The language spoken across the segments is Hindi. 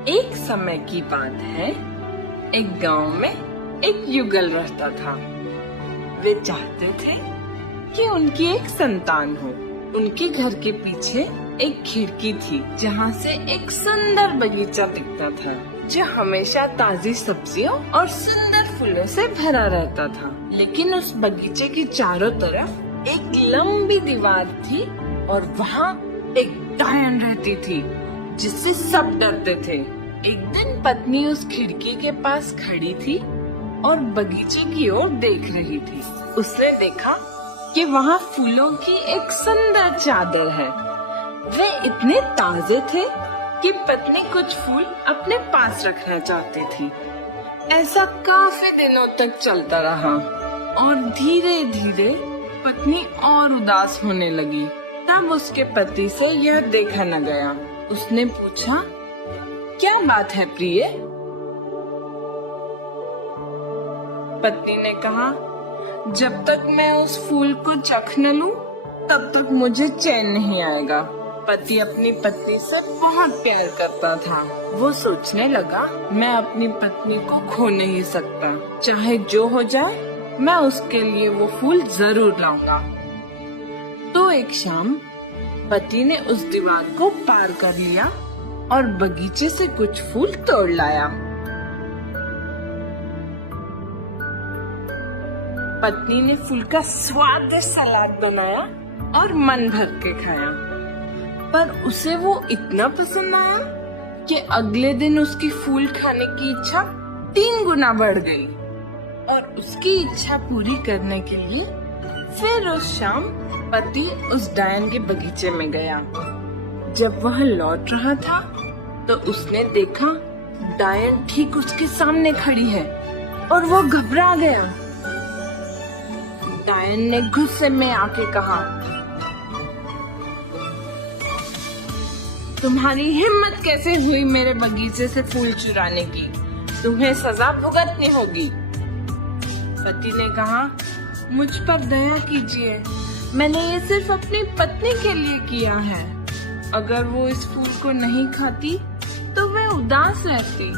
एक समय की बात है, एक गांव में एक युगल रहता था। वे चाहते थे कि उनकी एक संतान हो। उनके घर के पीछे एक खिड़की थी जहाँ से एक सुंदर बगीचा दिखता था, जो हमेशा ताजी सब्जियों और सुंदर फूलों से भरा रहता था। लेकिन उस बगीचे की चारों तरफ एक लंबी दीवार थी और वहाँ एक डायन रहती थी जिससे सब डरते थे। एक दिन पत्नी उस खिड़की के पास खड़ी थी और बगीचे की ओर देख रही थी। उसने देखा कि वहाँ फूलों की एक सुंदर चादर है। वे इतने ताजे थे कि पत्नी कुछ फूल अपने पास रखना चाहती थी। ऐसा काफी दिनों तक चलता रहा और धीरे धीरे पत्नी और उदास होने लगी। तब उसके पति से यह देखा न गया। उसने पूछा, क्या बात है प्रिय? पत्नी ने कहा, जब तक मैं उस फूल को चख न लूं, तब तक मुझे चैन नहीं आएगा। पति अपनी पत्नी से बहुत प्यार करता था। वो सोचने लगा, मैं अपनी पत्नी को खो नहीं सकता। चाहे जो हो जाए, मैं उसके लिए वो फूल जरूर लाऊंगा। तो एक शाम पति ने उस दीवार को पार कर लिया और बगीचे से कुछ फूल तोड़ लाया। पत्नी ने फूल का स्वादिष्ट सलाद बनाया और मन भर के खाया। पर उसे वो इतना पसंद आया कि अगले दिन उसकी फूल खाने की इच्छा 3 गुना बढ़ गई। और उसकी इच्छा पूरी करने के लिए फिर उस शाम पति उस डायन के बगीचे में गया। जब वह लौट रहा था तो उसने देखा डायन ठीक उसके सामने खड़ी है और वो घबरा गया। डायन ने गुस्से में आके कहा, तुम्हारी हिम्मत कैसे हुई मेरे बगीचे से फूल चुराने की? तुम्हें सजा भुगतनी होगी। पति ने कहा, मुझ पर दया कीजिए, मैंने ये सिर्फ अपनी पत्नी के लिए किया है। अगर वो इस फूल को नहीं खाती तो वे उदास रहती,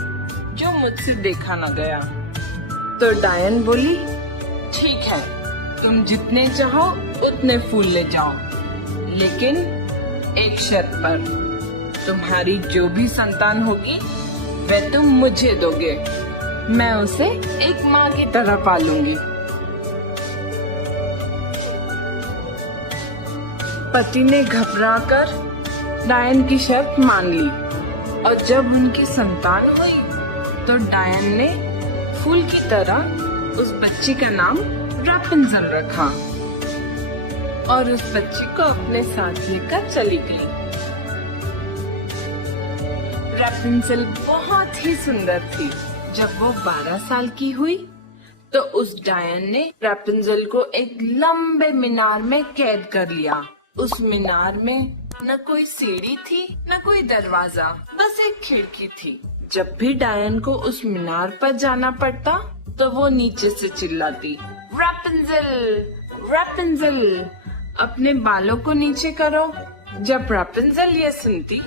जो मुझसे देखा न गया। तो डायन बोली, ठीक है, तुम जितने चाहो उतने फूल ले जाओ, लेकिन एक शर्त पर, तुम्हारी जो भी संतान होगी वह तुम मुझे दोगे। मैं उसे एक माँ की तरह पालूंगी। पति ने घबराकर डायन की शर्त मान ली और जब उनकी संतान हुई तो डायन ने फूल की तरह उस बच्ची का नाम रैपुंज़ेल रखा और उस बच्ची को अपने साथ लेकर चली गई। रैपुंज़ेल बहुत ही सुंदर थी। जब वो 12 साल की हुई तो उस डायन ने रैपुंज़ेल को एक लंबे मीनार में कैद कर लिया। उस मीनार में न कोई सीढ़ी थी न कोई दरवाजा, बस एक खिड़की थी। जब भी डायन को उस मीनार पर जाना पड़ता तो वो नीचे से चिल्लाती, रैपुंज़ेल, रैपुंज़ेल, अपने बालों को नीचे करो। जब रैपुंज़ेल ये सुनती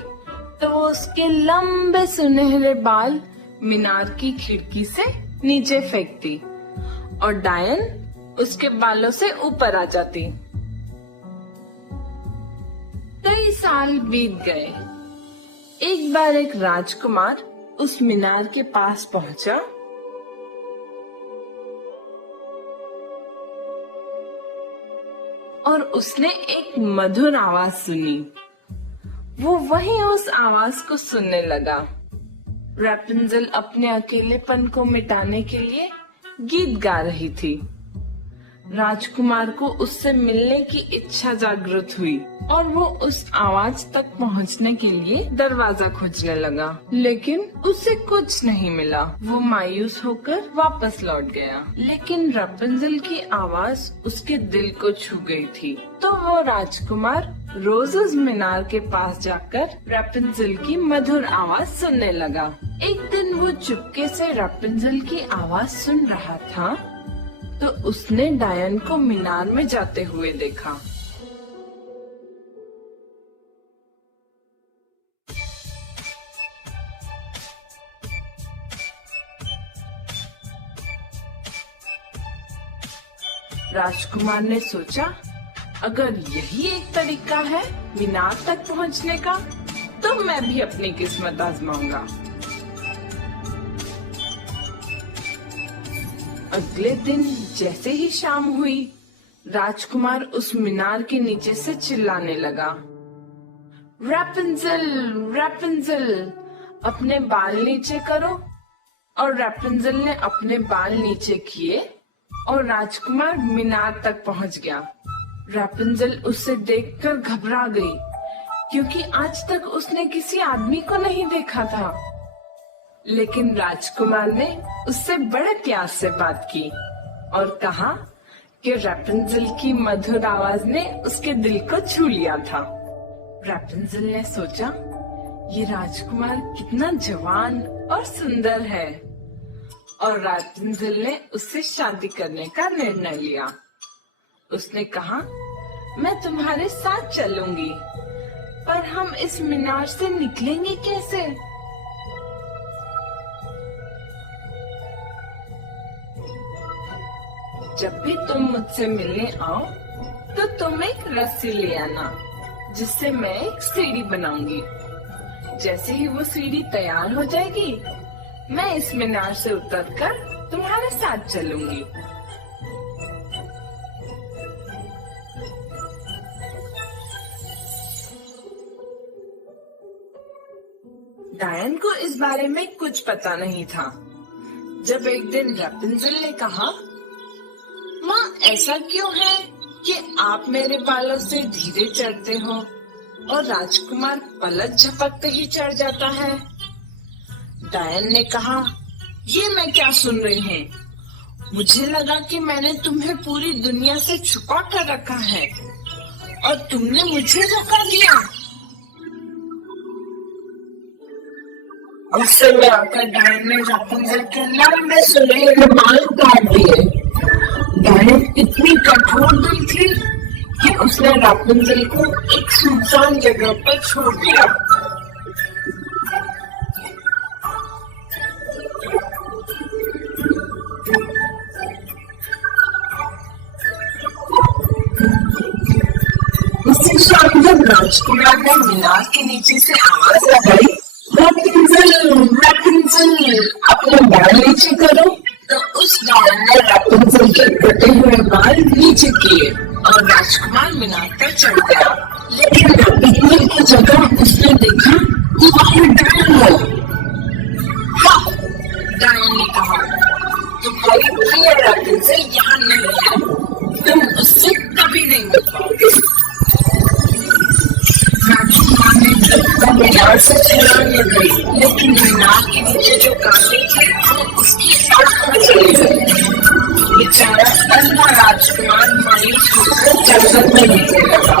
तो वो उसके लंबे सुनहरे बाल मीनार की खिड़की से नीचे फेंकती और डायन उसके बालों से ऊपर आ जाती। कई साल बीत गए। एक बार एक राजकुमार उस मीनार के पास पहुंचा और उसने एक मधुर आवाज सुनी। वो वहीं उस आवाज को सुनने लगा। रैपुंज़ेल अपने अकेलेपन को मिटाने के लिए गीत गा रही थी। राजकुमार को उससे मिलने की इच्छा जागृत हुई और वो उस आवाज तक पहुंचने के लिए दरवाजा खोजने लगा, लेकिन उसे कुछ नहीं मिला। वो मायूस होकर वापस लौट गया, लेकिन रैपुंज़ेल की आवाज उसके दिल को छू गई थी। तो वो राजकुमार रोज उस मीनार के पास जाकर रैपुंज़ेल की मधुर आवाज सुनने लगा। एक दिन वो चुपके से रैपुंज़ेल की आवाज सुन रहा था तो उसने डायन को मीनार में जाते हुए देखा। राजकुमार ने सोचा, अगर यही एक तरीका है मीनार तक पहुंचने का, तो मैं भी अपनी किस्मत आजमाऊंगा। अगले दिन जैसे ही शाम हुई, राजकुमार उस मीनार के नीचे से चिल्लाने लगा, रैपुंज़ेल, रैपुंज़ेल, अपने बाल नीचे करो। और रैपुंज़ेल ने अपने बाल नीचे किए और राजकुमार मीनार तक पहुंच गया। रैपुंज़ेल उसे देखकर घबरा गई, क्योंकि आज तक उसने किसी आदमी को नहीं देखा था। लेकिन राजकुमार ने उससे बड़े प्यार से बात की और कहा कि रैपुंज़ेल की मधुर आवाज ने उसके दिल को छू लिया था। रैपुंज़ेल ने सोचा, ये राजकुमार कितना जवान और सुंदर है, और रैपुंज़ेल ने उससे शादी करने का निर्णय लिया। उसने कहा, मैं तुम्हारे साथ चलूंगी, पर हम इस मीनार से निकलेंगे कैसे? जब भी तुम मुझसे मिलने आओ, तो तुम एक रस्सी ले आना, जिससे मैं एक सीढ़ी बनाऊंगी। जैसे ही वो सीढ़ी तैयार हो जाएगी, मैं इस मीनार से उतरकर तुम्हारे साथ चलूंगी। डायन को इस बारे में कुछ पता नहीं था। जब एक दिन रैपुंज़ेल ने कहा, माँ, ऐसा क्यों है कि आप मेरे बालों से धीरे चढ़ते हो और राजकुमार पलक झपकते ही चढ़ जाता है? डायन ने कहा, ये मैं क्या सुन रही हूँ? मुझे लगा कि मैंने तुम्हें पूरी दुनिया से छुपा कर रखा है और तुमने मुझे धोखा दिया। गुस्से में आकर डायन ने रैपुंज़ेल के लंबे सुनहरे बाल काट दिए। डायन इतनी कठोर दिल थी कि उसने रैपुंज़ेल को एक सुनसान जगह पर छोड़ दिया। उसी शाम जब राजकुमार ने मीनार के नीचे से आवाज लगाई, रैपुंज़ेल, रैपुंज़ेल, अपने बाल नीचे करो, तो उस डायन ने रैपुंज़ेल के कटे हुए बाल नीचे किए और राजकुमार मीनार पर चढ़ गया। लेकिन रैपुंज़ेल की जगह उसने देखा कि वहाँ डायन है। हाँ, डायन ने कहा, तुम्हारी प्रिय रैपुंज़ेल यहाँ नहीं है, तुम उससे कभी नहीं मिल पाओगे। राजकुमार ने मीनार से चिल्लाने गई, लेकिन मीनार के नीचे जो कांटे थे वो उसकी आंख में चले गए। बेचारा अंधा राजकुमार मायूस होकर जंगल में नीचे लगा।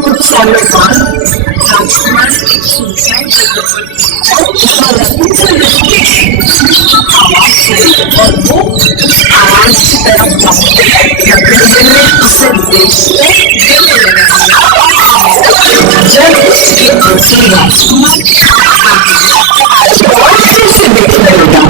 कुछ सालों बाद राजकुमार एक सुनसान जगह पर पहुंचा, आवाज सुनी और वो उस आवाज की तरफ भागते रैपुंज़ेल ने उसे देखकर गले लगाया। जब उसकी आंखें राजकुमार के फिर से देखने लगा,